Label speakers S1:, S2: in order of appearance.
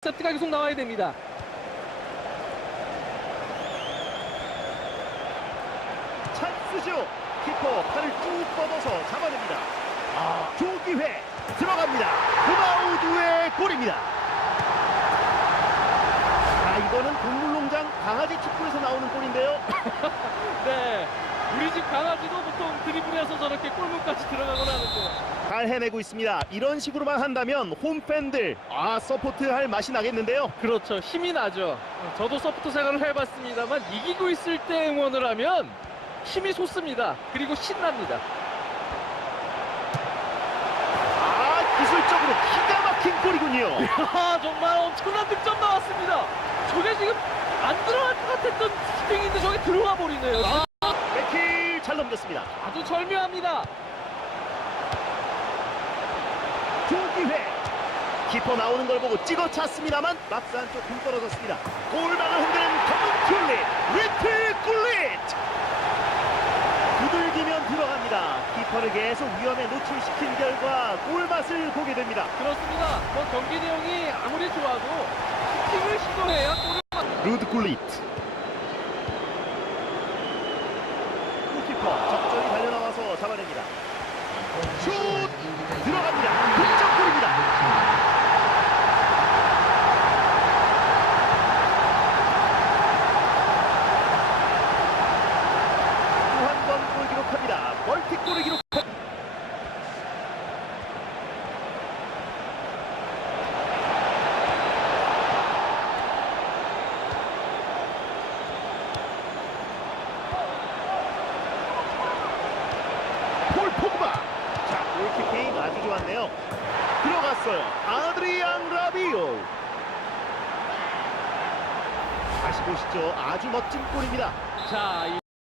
S1: 세트가 계속 나와야 됩니다.
S2: 찬스죠. 키퍼 팔을 쭉 뻗어서 잡아냅니다. 아, 조기회 들어갑니다. 호나우두의 골입니다. 아, 이거는 동물농장 강아지 축구에서 나오는 골인데요.
S1: 네. 우리 집 강아지도 드리블해서 저렇게 골문까지 들어가곤 하는데.
S2: 잘 해내고 있습니다. 이런 식으로만 한다면 홈팬들 아 서포트할 맛이 나겠는데요.
S1: 그렇죠. 힘이 나죠. 저도 서포트 생활을 해봤습니다만 이기고 있을 때 응원을 하면 힘이 솟습니다. 그리고 신납니다.
S2: 아 기술적으로 기가 막힌 골이군요.
S1: 아 정말 엄청난 득점 나왔습니다. 저게 지금 안 들어갈 것 같았던 슈팅인데 저게 들어가 버리네요. 아,
S2: 넘겼습니다.
S1: 아주 절묘합니다.
S2: 조기회 키퍼 나오는 걸 보고 찍어 찼습니다만 박스 안쪽 공 떨어졌습니다. 골망을 흔드는 검은 튤립 리틀 꿀릿 두들기면 들어갑니다. 키퍼를 계속 위험에 노출시킨 결과 골맛을 보게 됩니다.
S1: 그렇습니다. 뭐 경기 내용이 아무리 좋아도 슈팅을 시도해야 골을
S2: 루드 꿀릿 골키퍼 적절히 달려나와서 잡아냅니다. 슛 들어갑니다. 득점골입니다. 또 한 번 골 기록합니다. 멀티골을 기록. 폴 포그바. 자, 골키핑 아주 좋았네요. 들어갔어요. 아드리앙 라비오. 다시 보시죠. 아주 멋진 골입니다.
S1: 자, 이